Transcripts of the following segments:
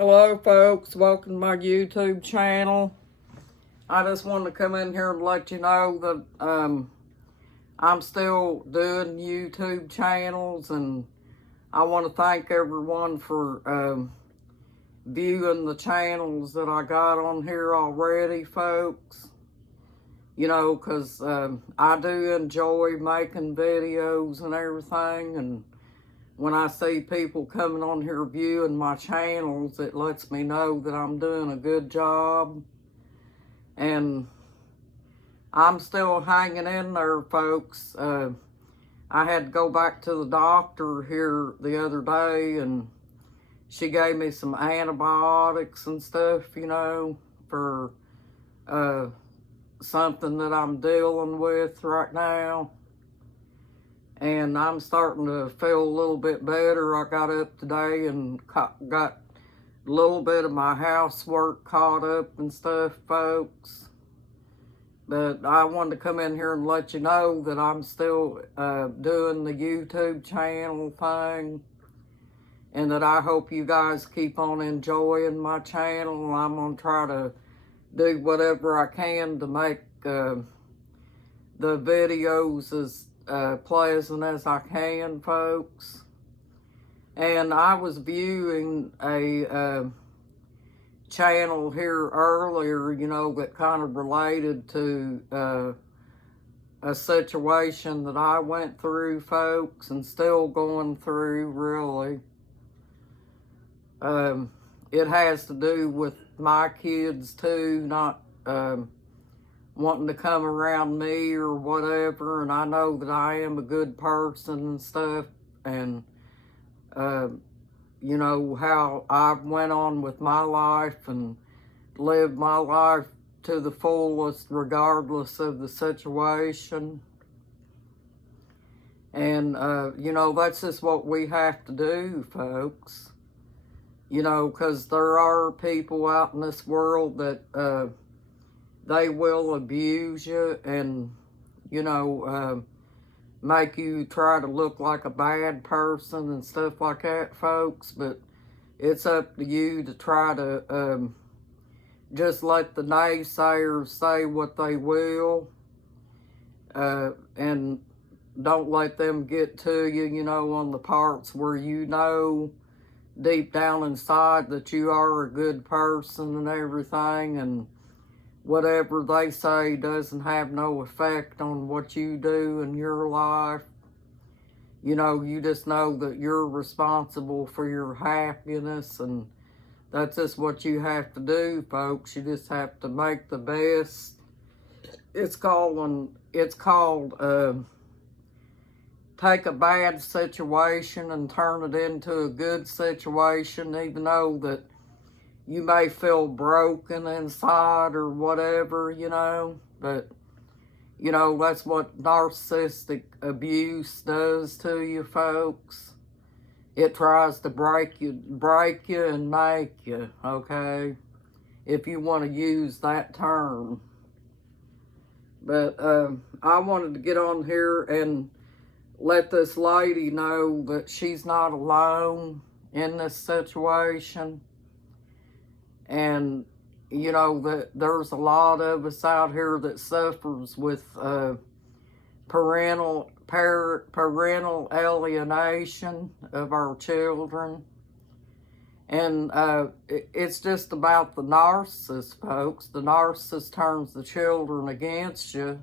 Hello folks, welcome to my YouTube channel. I just wanted to come in here and let you know that I'm still doing YouTube channels, and I want to thank everyone for viewing the channels that I got on here already, folks. You know, because I do enjoy making videos and everything, and when I see people coming on here viewing my channels, it lets me know that I'm doing a good job. And I'm still hanging in there, folks. I had to go back to the doctor here the other day, and she gave me some antibiotics and stuff, you know, for something that I'm dealing with right now. And I'm starting to feel a little bit better. I got up today and got a little bit of my housework caught up and stuff, folks. But I wanted to come in here and let you know that I'm still doing the YouTube channel thing, and that I hope you guys keep on enjoying my channel. I'm going to try to do whatever I can to make the videos as pleasant as I can, folks. And I was viewing a channel here earlier, you know, that kind of related to a situation that I went through, folks, and still going through, really. It has to do with my kids too, not wanting to come around me or whatever. And I know that I am a good person and stuff, and you know, how I went on with my life and lived my life to the fullest regardless of the situation. And you know, that's just what we have to do, folks. You know, because there are people out in this world that they will abuse you and, you know, make you try to look like a bad person and stuff like that, folks. But it's up to you to try to just let the naysayers say what they will, and don't let them get to you, you know, on the parts where you know deep down inside that you are a good person and everything, and whatever they say doesn't have no effect on what you do in your life. You know, you just know that you're responsible for your happiness, and that's just what you have to do, folks. You just have to make the best. It's called take a bad situation and turn it into a good situation, even though that you may feel broken inside or whatever, you know. But, you know, that's what narcissistic abuse does to you, folks. It tries to break you and make you, okay? If you want to use that term. But I wanted to get on here and let this lady know that she's not alone in this situation. And, you know, that there's a lot of us out here that suffers with parental alienation of our children. And it's just about the narcissist, folks. The narcissist turns the children against you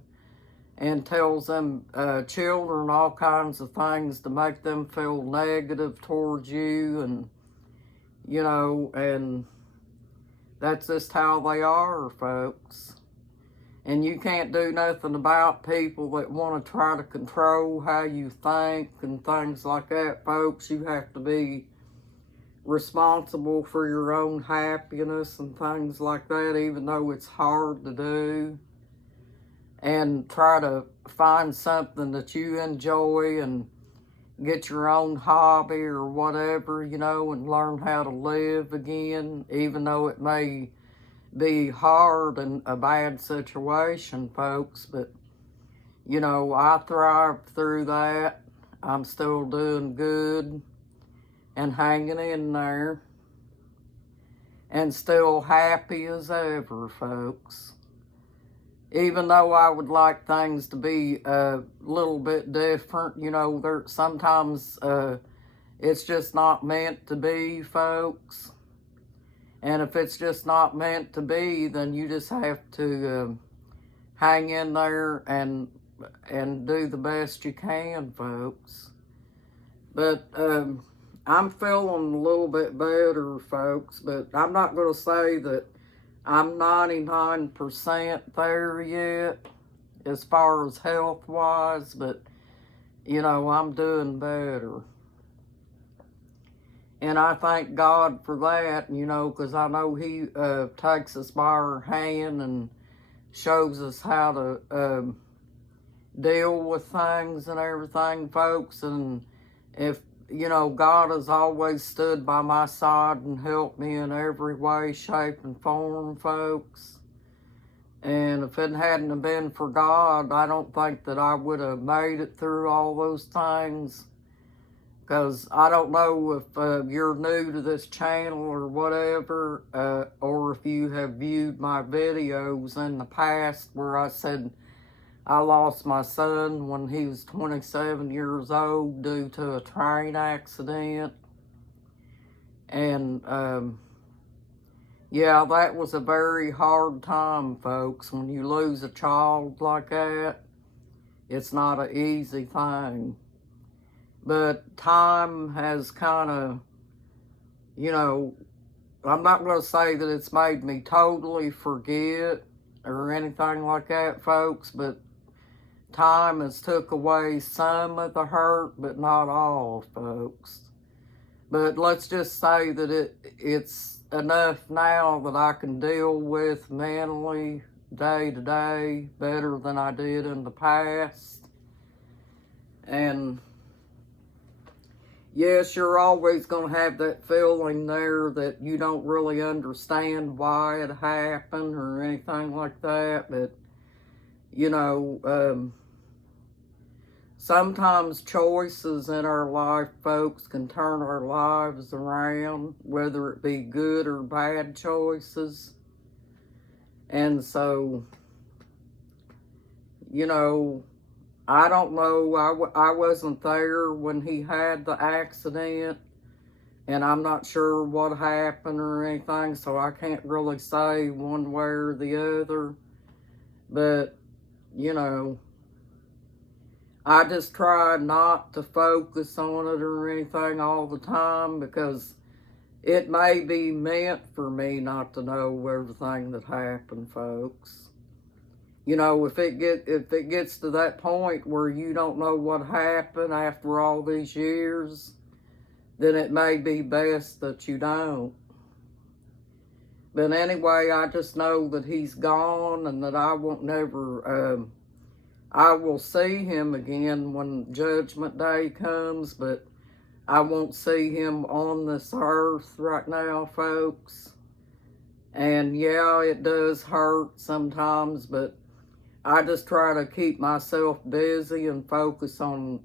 and tells them children all kinds of things to make them feel negative towards you, and, you know, and that's just how they are, folks. And you can't do nothing about people that want to try to control how you think and things like that, folks. You have to be responsible for your own happiness and things like that, even though it's hard to do. And try to find something that you enjoy and get your own hobby or whatever, you know, and learn how to live again, even though it may be hard and a bad situation, folks. But, you know, I thrived through that. I'm still doing good and hanging in there. and still happy as ever, folks. Even though I would like things to be a little bit different, you know, there sometimes it's just not meant to be, folks. And if it's just not meant to be, then you just have to hang in there and do the best you can, folks. But I'm feeling a little bit better, folks, but I'm not going to say that I'm 99% there yet as far as health-wise, but, you know, I'm doing better. And I thank God for that, you know, because I know He takes us by our hand and shows us how to deal with things and everything, folks. And if, you know, God has always stood by my side and helped me in every way, shape, and form, folks. And if it hadn't have been for God, I don't think that I would have made it through all those things. Because I don't know if you're new to this channel or whatever, or if you have viewed my videos in the past where I said I lost my son when he was 27 years old due to a train accident. And, yeah, that was a very hard time, folks. When you lose a child like that, it's not an easy thing. But time has kind of, you know, I'm not going to say that it's made me totally forget or anything like that, folks, but time has took away some of the hurt, but not all, folks. But let's just say that it's enough now that I can deal with mentally day to day better than I did in the past. And yes, you're always going to have that feeling there that you don't really understand why it happened or anything like that. But, you know, sometimes choices in our life, folks, can turn our lives around, whether it be good or bad choices. And so, you know, I don't know, I wasn't there when he had the accident, and I'm not sure what happened or anything, so I can't really say one way or the other. But, you know, I just try not to focus on it or anything all the time, because it may be meant for me not to know everything that happened, folks. You know, if it gets to that point where you don't know what happened after all these years, then it may be best that you don't. But anyway, I just know that he's gone and that I won't never, I will see him again when Judgment Day comes, but I won't see him on this earth right now, folks. And yeah, it does hurt sometimes, but I just try to keep myself busy and focus on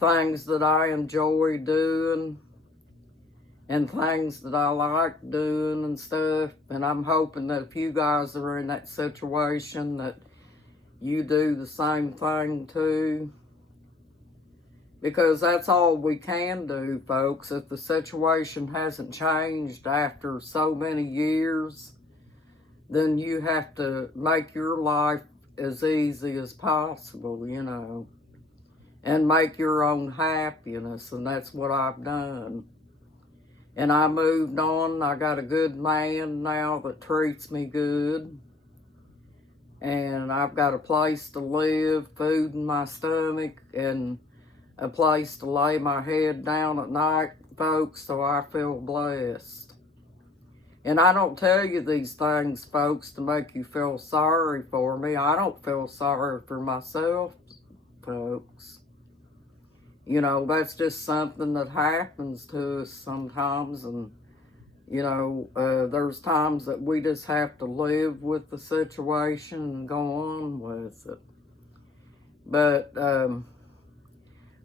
things that I enjoy doing and things that I like doing and stuff. And I'm hoping that if you guys are in that situation, that you do the same thing too. Because that's all we can do, folks. If the situation hasn't changed after so many years, then you have to make your life as easy as possible, you know, and make your own happiness, and that's what I've done. And I moved on. I got a good man now that treats me good, and I've got a place to live, food in my stomach, and a place to lay my head down at night, folks, so I feel blessed. And I don't tell you these things, folks, to make you feel sorry for me. I don't feel sorry for myself, folks. You know, that's just something that happens to us sometimes. And, you know, there's times that we just have to live with the situation and go on with it. But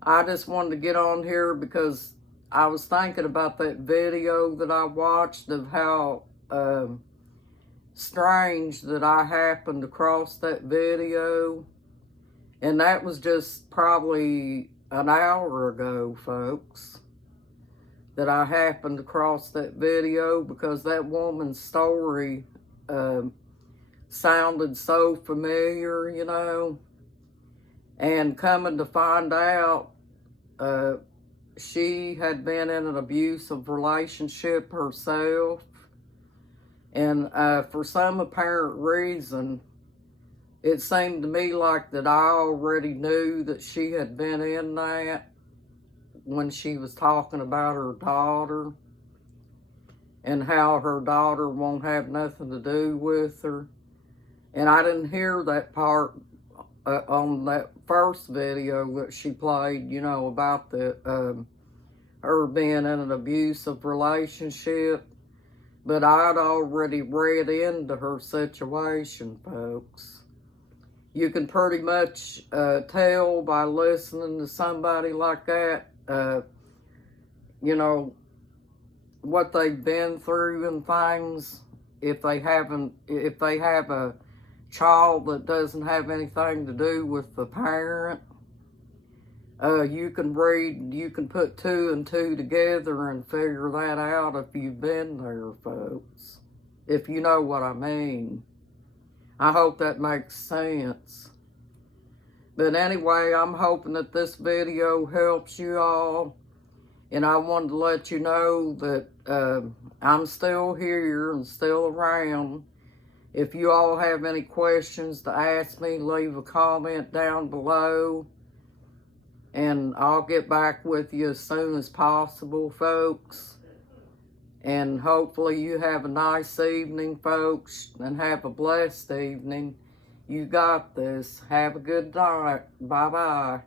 I just wanted to get on here because I was thinking about that video that I watched of how strange that I happened across that video. And that was just probably an hour ago, folks, that I happened across that video, because that woman's story sounded so familiar, you know. And coming to find out, she had been in an abusive relationship herself. And for some apparent reason, it seemed to me like that I already knew that she had been in that when she was talking about her daughter and how her daughter won't have nothing to do with her. And I didn't hear that part on that first video that she played, you know, about the her being in an abusive relationship. But I'd already read into her situation, folks. You can pretty much tell by listening to somebody like that, you know, what they've been through and things. If they have a child that doesn't have anything to do with the parent, you can put two and two together and figure that out if you've been there, folks. If you know what I mean. I hope that makes sense. But anyway, I'm hoping that this video helps you all. And I wanted to let you know that I'm still here and still around. If you all have any questions to ask me, leave a comment down below. And I'll get back with you as soon as possible, folks. And hopefully you have a nice evening, folks, and have a blessed evening. You got this. Have a good night. Bye-bye.